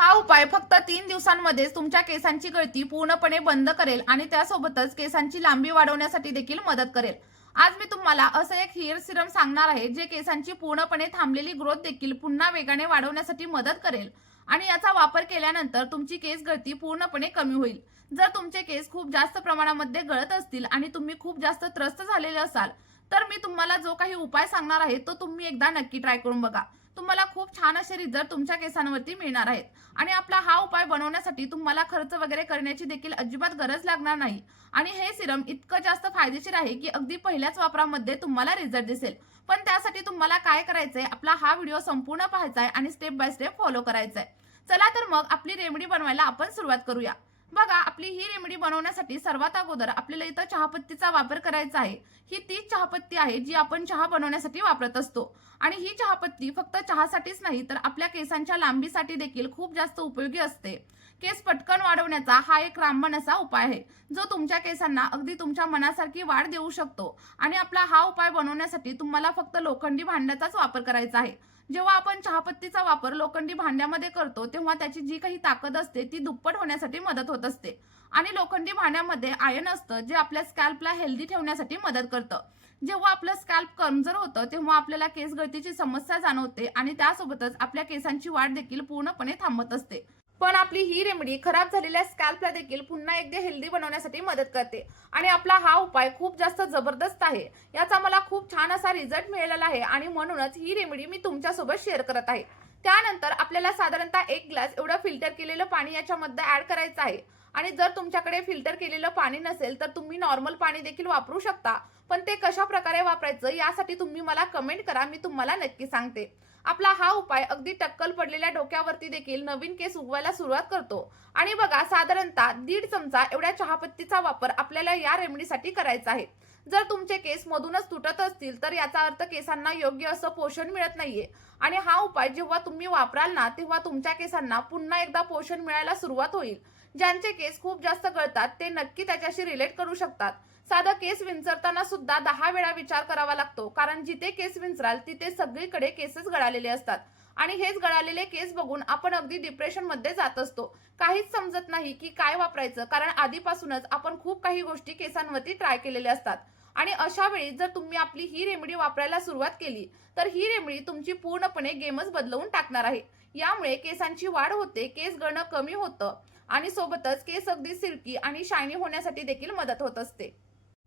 हा उपाय फक्त 3 दिवसांमध्येच तुमच्या केसांची गळती पूर्णपणे बंद करेल आणि त्यासोबतच केसांची लांबी वाढवण्यासाठी देखील मदत करेल. आज मी तुम्हाला असं एक हेअर सिरम सांगणार आहे जे केसांची पूर्णपणे थांबलेली ग्रोथ देखील पुन्हा वेगाने वाढवण्यासाठी मदत करेल आणि याचा वापर केल्यानंतर तुमची केस गळती पूर्णपणे कमी होईल. जर तुमचे केस खूप जास्त प्रमाणामध्ये गळत असतील आणि तुम्ही खूप जास्त त्रस्त झालेले असाल तर मी तुम्हाला जो काही उपाय सांगणार आहे तो तुम्ही एकदा नक्की ट्राय करून बघा. तुम्हाला खूप छान असे रिझल्ट तुमच्या केसांवरती मिळणार आहेत. आणि आपला हा उपाय बनवण्यासाठी तुम्हाला खर्च वगैरे करण्याची देखील अजिबात गरज लागणार नाही. आणि हे सिरम इतकं जास्त फायदेशीर आहे की अगदी पहिल्याच वापरामध्ये तुम्हाला रिझल्ट दिसेल. पण त्यासाठी तुम्हाला काय करायचंय, आपला हा व्हिडिओ संपूर्ण पाहायचा आहे आणि स्टेप बाय स्टेप फॉलो करायचा आहे. चला तर मग आपली रेमेडी बनवायला आपण सुरुवात करूया. बघा, आपली ही रेमेडी बनवण्यासाठी सर्वात अगोदर आपल्याला इथं चहापत्तीचा वापर करायचा आहे. ही तीच चहापत्ती आहे जी आपण चहा बनवण्यासाठी वापरत असतो. आणि ही चहापत्ती फक्त चहासाठीच नाही तर आपल्या केसांच्या लांबीसाठी देखील खूप जास्त उपयोगी असते. केस पटकन वाढवण्याचा हा एक रामबाण असा उपाय आहे जो तुमच्या केसांना अगदी तुमच्या मनासारखी वाढ देऊ शकतो. आणि आपला हा उपाय बनवण्यासाठी तुम्हाला फक्त लोखंडी भांड्याचाच वापर करायचा आहे. जेव्हा आपण चहापत्तीचा वापर लोखंडी भांड्यामध्ये करतो तेव्हा त्याची जी काही ताकद असते ती दुप्पट होण्यासाठी मदत होत असते. आणि लोखंडी भांड्यामध्ये आयर्न असतं जे आपल्या स्कॅल्पला हेल्दी ठेवण्यासाठी मदत करतं. जेव्हा आपलं स्कॅल्प कमजोर होतं तेव्हा आपल्याला केस गळतीची समस्या जाणवते आणि त्यासोबतच आपल्या केसांची वाढ देखील पूर्णपणे थांबत असते. पण आपली ही रेमेडी खराब झालेल्या स्कॅल्पला देखील पुन्हा एकदा हेल्दी बनवण्यासाठी मदत करते. आणि आपला हा उपाय खूप जास्त जबरदस्त आहे. याचा मला खूप छान असा रिझल्ट मिळालेला आहे आणि म्हणूनच ही रेमेडी मी तुमच्यासोबत शेअर करत आहे. त्यानंतर आपल्याला साधारणतः 1 ग्लास एवढं फिल्टर केलेलं पाणी याच्यामध्ये ऍड करायचं आहे. आणि जर तुमच्याकडे फिल्टर केलेलं पाणी नसेल तर तुम्ही नॉर्मल पाणी देखील वापरू शकता. पण ते कशा प्रकारे वापरायचं यासाठी तुम्ही मला कमेंट करा, मी तुम्हाला नक्की सांगते. आपला हा उपाय अगदी टक्कल पडलेल्या डोक्यावरती देखील नवीन केस उगवायला सुरुवात करतो. आणि बघा, साधारणतः 1.5 चमचा एवढ्या चहापत्तीचा वापर आपल्याला या रेमेडीसाठी करायचा आहे. जर तुमचे केस मधूनच तुटत असतील तर याचा अर्थ केसांना योग्य असं पोषण मिळत नाहीये. आणि हा उपाय जेव्हा तुम्ही वापराल ना तेव्हा तुमच्या केसांना पुन्हा एकदा पोषण मिळायला सुरुवात होईल. ज्यांचे केस खूप जास्त गळतात ते नक्की त्याच्याशी रिलेट करू शकतात. साधा केस विंचरताना सुद्धा 10 वेळा विचार करावा लागतो, कारण जिथे केस विंचराल तिथे सगळीकडे केसच गळालेले असतात. आणि हेच गळालेले केस बघून आपण अगदी डिप्रेशन मध्ये जात असतो. काहीच समजत नाही की काय वापरायचं, कारण आधीपासूनच आपण खूप काही गोष्टी केसांवरती ट्राय केलेल्या असतात. आणि अशा वेळी जर तुम्ही आपली ही रेमेडी वापरायला सुरुवात केली तर ही रेमेडी तुमची पूर्णपणे गेमच बदलवून टाकणार आहे. यामुळे केसांची वाढ होते, केस गळणं कमी होतं आणि सोबतच केस अगदी सिल्की आणि शायनी होण्यासाठी देखील मदत होत असते.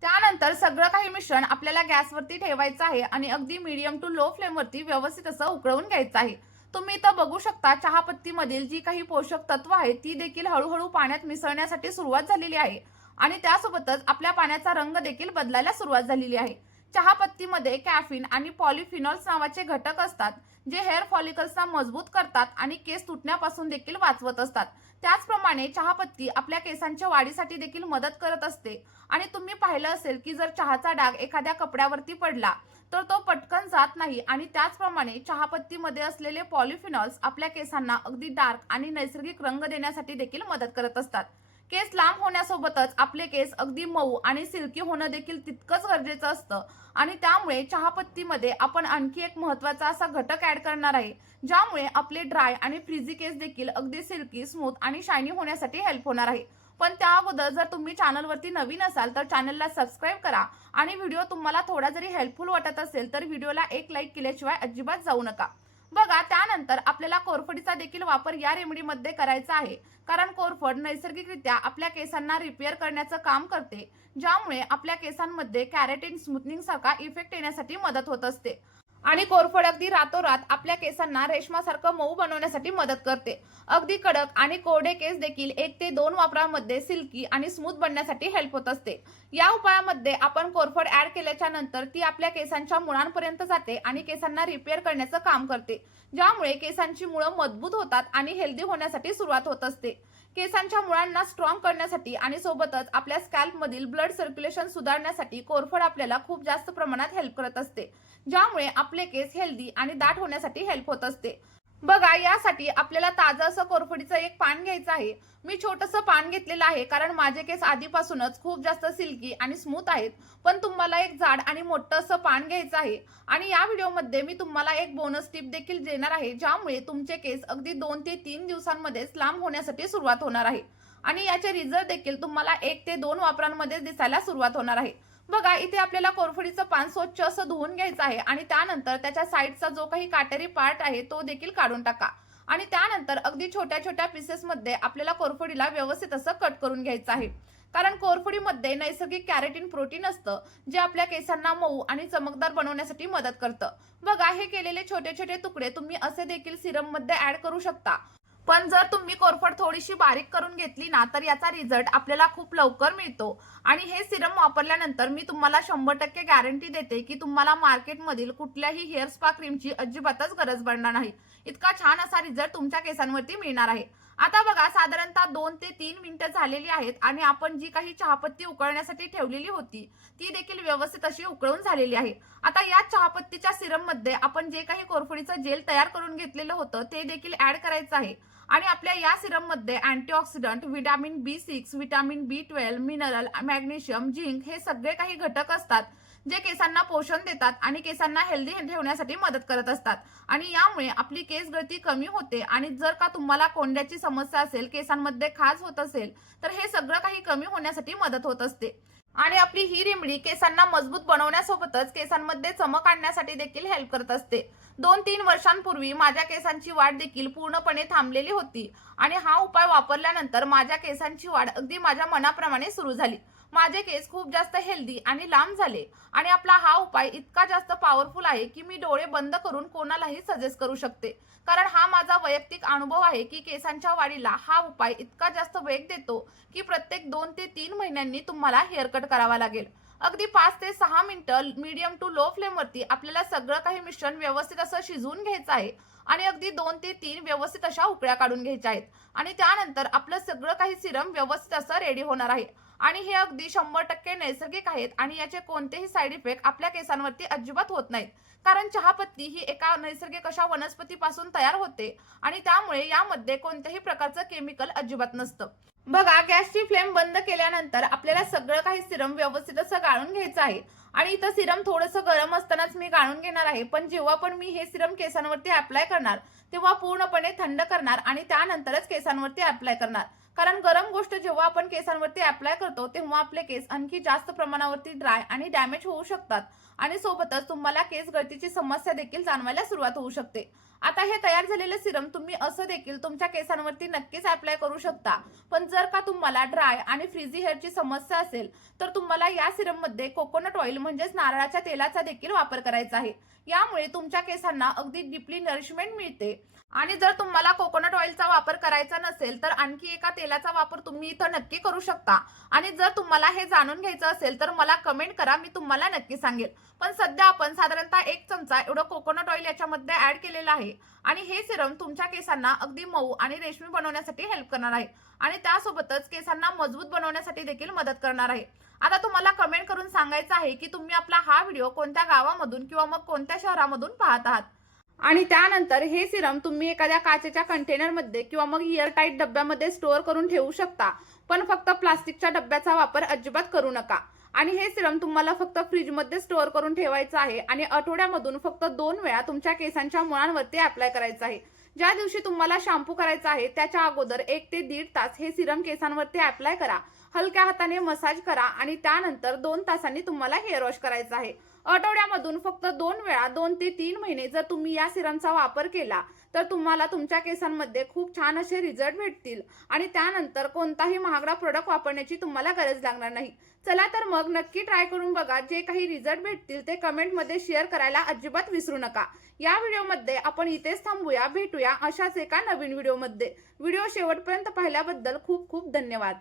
त्यानंतर सगळं काही मिश्रण आपल्याला गॅसवरती ठेवायचं आहे आणि अगदी मीडियम टू लो फ्लेमवरती व्यवस्थित असं उकळवून घ्यायचं आहे. तुम्ही इथं बघू शकता चहापत्तीमधील जी काही पोषक तत्व आहेत ती देखील हळूहळू पाण्यात मिसळण्यासाठी सुरुवात झालेली आहे. आणि त्यासोबतच आपल्या पाण्याचा रंग देखील बदलायला सुरुवात झालेली आहे. चहापत्तीमध्ये कॅफिन आणि पॉलिफिनॉल्स नावाचे घटक असतात जे हेअर फॉलिकल्सना मजबूत करतात आणि केस तुटण्यापासून देखील वाचवत असतात. त्याचप्रमाणे चहापत्ती आपल्या केसांच्या वाढीसाठी देखील मदत करत असते. आणि तुम्ही पाहिलं असेल की जर चहाचा डाग एखाद्या कपड्यावरती पडला तर तो पटकन जात नाही. आणि त्याचप्रमाणे चहापत्तीमध्ये असलेले पॉलिफिनॉल्स आपल्या केसांना अगदी डार्क आणि नैसर्गिक रंग देण्यासाठी देखील मदत करत असतात. केस लांब होण्यासोबतच आपले केस अगदी मऊ आणि सिल्की होणं देखील तितकंच गरजेचं असतं. आणि त्यामुळे चहापत्तीमध्ये आपण आणखी एक महत्त्वाचा असा घटक ऍड करणार आहे ज्यामुळे आपले ड्राय आणि फ्रिझी केस देखील अगदी सिल्की, स्मूथ आणि शायनी होण्यासाठी हेल्प होणार आहे. पण त्या अगोदर जर तुम्ही चॅनलवरती नवीन असाल तर चॅनलला सबस्क्राईब करा. आणि व्हिडिओ तुम्हाला थोडा जरी हेल्पफुल वाटत असेल तर व्हिडिओला एक लाईक केल्याशिवाय अजिबात जाऊ नका. बघा, त्यानंतर आपल्याला कोरफडीचा देखील वापर या रेमेडीमध्ये करायचा आहे, कारण कोरफड नैसर्गिकरित्या आपल्या केसांना रिपेअर करण्याचं काम करते, ज्यामुळे आपल्या केसांमध्ये कॅरेटिन स्मूथनिंग सारखा इफेक्ट येण्यासाठी मदत होत असते. आणि कोरफड अगदी रातोरात आपल्या केसांना रेशमासारखं मऊ बनवण्यासाठी मदत करते. अगदी कडक आणि कोरडे केस देखील 1 ते 2 वापरामध्ये सिल्की आणि स्मूथ बनण्यासाठी हेल्प होत असते. या उपायामध्ये आपण कोरफड ऍड केल्याच्या नंतर ती आपल्या केसांच्या मुळांपर्यंत जाते आणि केसांना रिपेअर करण्याचं काम करते, ज्यामुळे केसांची मुळं मजबूत होतात आणि हेल्दी होण्यासाठी सुरुवात होत असते. केसांच्या मुळांना स्ट्रॉंग करण्यासाठी आणि सोबतच आपल्या स्कॅल्पमधील ब्लड सर्क्युलेशन सुधारण्यासाठी कोरफड आपल्याला खूप जास्त प्रमाणात हेल्प करत असते, ज्यामुळे आपले केस हेल्दी आणि दाट होण्यासाठी हेल्प होत असते. बघा, यासाठी आपल्याला ताजं असं कोरफडीचं एक पान घ्यायचं आहे. मी छोटंसं पान घेतलेलं आहे, कारण माझे केस आधीपासूनच खूप जास्त सिल्की आणि स्मूथ आहेत. पण तुम्हाला एक जाड आणि मोठं असं पान घ्यायचं आहे. आणि या व्हिडिओमध्ये मी तुम्हाला एक बोनस टिप देखील देणार आहे, ज्यामुळे तुमचे केस अगदी 2 ते 3 दिवसांमध्येच लांब होण्यासाठी सुरुवात होणार आहे. आणि याचे रिझल्ट देखील तुम्हाला 1 ते 2 वापरांमध्ये दिसायला सुरुवात होणार आहे. बघा, इथे आपल्याला कोरफडीचं पान स्वच्छ असं धुवून घ्यायचं आहे आणि त्यानंतर त्याच्या साईडचा जो काही काटेरी पार्ट आहे तो देखील काढून टाका. आणि त्यानंतर अगदी छोट्या छोट्या पीसेसमध्ये आपल्याला कोरफडीला व्यवस्थित असं कट करून घ्यायचं आहे. कारण कोरफडीमध्ये नैसर्गिक कॅरेटीन प्रोटीन असतं, जे आपल्या केसांना मऊ आणि चमकदार बनवण्यासाठी मदत करतं. बघा, हे केलेले छोटे छोटे तुकडे तुम्ही असे देखील सिरममध्ये ऍड करू शकता. पण जर तुम्ही कोरफड थोडीशी बारीक करून घेतली ना, तर याचा रिझल्ट आपल्याला खूप लवकर मिळतो. आणि हे सिरम वापरल्यानंतर मी तुम्हाला 100% गॅरंटी देते की तुम्हाला मार्केटमधील कुठल्याही हेअर स्पा क्रीमची अजिबातच गरज पडणार नाही. इतका छान असा रिझल्ट तुमच्या केसांवरती मिळणार आहे. आता बघा, साधारणतः 2 ते 3 मिनिटं झालेली आहेत आणि आपण जी काही चहापत्ती उकळण्यासाठी ठेवलेली होती ती देखील व्यवस्थित अशी उकळून झालेली आहे. आता या चहापत्तीच्या सिरममध्ये आपण जे काही कोरफडीचं जेल तयार करून घेतलेलं होतं ते देखील ऍड करायचं आहे. आणि आपल्या या सिरममध्ये antioxidant, vitamin B6, vitamin B12, mineral, magnesium, zinc हे सगळे काही घटक असतात, जे केसांना पोषण देतात आणि केसांना हेल्दी ठेवण्यासाठी मदत करत असतात. आणि यामुळे आपली केस गळती कमी होते. आणि जर का तुम्हाला कोंड्याची समस्या असेल, केसांमध्ये खाज होत असेल, तर हे सगळं काही कमी होण्यासाठी मदत होत असते. आणि आपली ही रेमेडी केसांना मजबूत बनवण्यासोबतच केसांमध्ये चमक आणण्यासाठी देखील हेल्प करत असते. 2-3 वर्षांपूर्वी माझ्या केसांची वाढ देखील पूर्णपणे थांबलेली होती आणि हा उपाय वापरल्यानंतर माझ्या केसांची वाढ अगदी माझ्या मनाप्रमाणे सुरू झाली. माझे केस खूप जास्त हेल्दी आणि लांब झाले. आणि आपला हा उपाय इतका जास्त पॉवरफुल आहे की मी डोळे बंद करून कोणालाही सजेस्ट करू शकते. कारण हा माझा वैयक्तिक अनुभव आहे की केसांच्या वाढीला हा उपाय इतका जास्त वेग देतो की प्रत्येक 2 ते 3 महिन्यांनी तुम्हाला हेअर कट करावा लागेल. अगदी 5 ते 6 मिनिटं मीडियम टू लो फ्लेमवरती आपल्याला सगळं काही मिश्रण व्यवस्थित असं शिजवून घ्यायचं आहे. आणि अगदी 2 ते 3 व्यवस्थित अशा उकळ्या काढून घ्यायच्या आहेत. आणि त्यानंतर आपलं सगळं काही सिरम व्यवस्थित असं रेडी होणार आहे. आणि हे अगदी 100% नैसर्गिक आहेत आणि याचे कोणतेही साईड इफेक्ट आपल्या केसांवरती अजिबात होत नाहीत. कारण चहापत्ती ही एका नैसर्गिक अशा वनस्पतीपासून तयार होते आणि त्यामुळे यामध्ये कोणत्याही प्रकारचं केमिकल अजिबात नसतं. बघा, गॅसची फ्लेम बंद केल्यानंतर आपल्याला सगळं काही सिरम व्यवस्थित असं गाळून घ्यायचं आहे. आणि इथं सिरम थोडंसं गरम असतानाच मी गाळून घेणार आहे. पण जेव्हा पण मी हे सिरम केसांवरती अप्लाय करणार, तेव्हा पूर्णपणे थंड करणार आणि त्यानंतरच केसांवरती अप्लाय करणार. कारण गरम गोष्ट जेव्हा आपण केसांवरती अप्लाय करतो, तेव्हा आपले केस आणखी जास्त प्रमाणावरती ड्राय आणि डॅमेज होऊ शकतात. आणि सोबतच तुम्हाला केस गळतीची समस्या देखील जाणवायला सुरुवात होऊ शकते. आता हे तयार झालेले सिरम तुम्ही असं देखील तुमच्या केसांवरती नक्कीच अप्लाय करू शकता. पण जर का तुम्हाला ड्राय आणि फ्रिझी हेअरची समस्या असेल, तर तुम्हाला या सिरममध्ये कोकोनट ऑइल म्हणजेच नारळाच्या तेलाचा देखील वापर करायचा आहे. यामुळे तुमच्या केसांना अगदी डीपली नरिशमेंट मिळते. आणि जर तुम्हाला कोकोनट ऑइलचा वापर करायचा नसेल, तर आणखी एका तेलाचा वापर तुम्ही इथं नक्की करू शकता. आणि जर तुम्हाला हे जाणून घ्यायचं असेल, तर मला कमेंट करा, मी तुम्हाला नक्की सांगेल. पण सध्या आपण साधारणतः 1 चमचा एवढं कोकोनट ऑइल याच्यामध्ये ऍड केलेलं आहे. आणि हे सिरम तुमच्या केसांना अगदी मऊ आणि रेशमी बनवण्यासाठी हेल्प करणार आहे. आणि त्यासोबतच केसांना मजबूत बनवण्यासाठी देखील मदत करणार आहे. आता तुम्हाला कमेंट करून सांगायचं आहे की तुम्ही आपला हा व्हिडिओ कोणत्या गावामधून किंवा मग कोणत्या शहरामधून पाहत आहात. आणि त्यानंतर हे सिरम तुम्ही एखाद्या काचेच्या कंटेनरमध्ये किंवा मग एअर टाईट डब्यामध्ये स्टोअर करून ठेवू शकता. पण फक्त प्लास्टिकच्या डब्याचा वापर अजिबात करू नका. आणि हे सिरम तुम्हाला फक्त फ्रीजमध्ये स्टोअर करून ठेवायचं आहे आणि आठवड्यामधून फक्त 2 वेळा तुमच्या केसांच्या मुळांवरती अप्लाय करायचं आहे. ज्या दिवशी तुम्हाला शॅम्पू करायचा आहे त्याच्या अगोदर 1 ते 1.5 तास हे सिरम केसांवरती अप्लाय करा. हलक्या हाताने मसाज करा आणि त्यानंतर 2 तासांनी तुम्हाला हेअर वॉश करायचं आहे. आठवड्यामधून फक्त 2 वेळा 2 ते 3 महिने जर तुम्ही या सिरमचा वापर केला, तर तुम्हाला तुमच्या केसांमध्ये खूप छान असे रिझल्ट भेटतील. आणि त्यानंतर कोणताही महागडा प्रोडक्ट वापरण्याची तुम्हाला गरज लागणार नाही. चला तर मग नक्की ट्राय करून बघा. जे काही रिझल्ट भेटतील ते कमेंटमध्ये शेअर करायला अजिबात विसरू नका. या व्हिडिओमध्ये आपण इथेच थांबूया. भेटूया अशाच एका नवीन व्हिडिओमध्ये. व्हिडिओ शेवटपर्यंत पाहिल्याबद्दल खूप खूप धन्यवाद.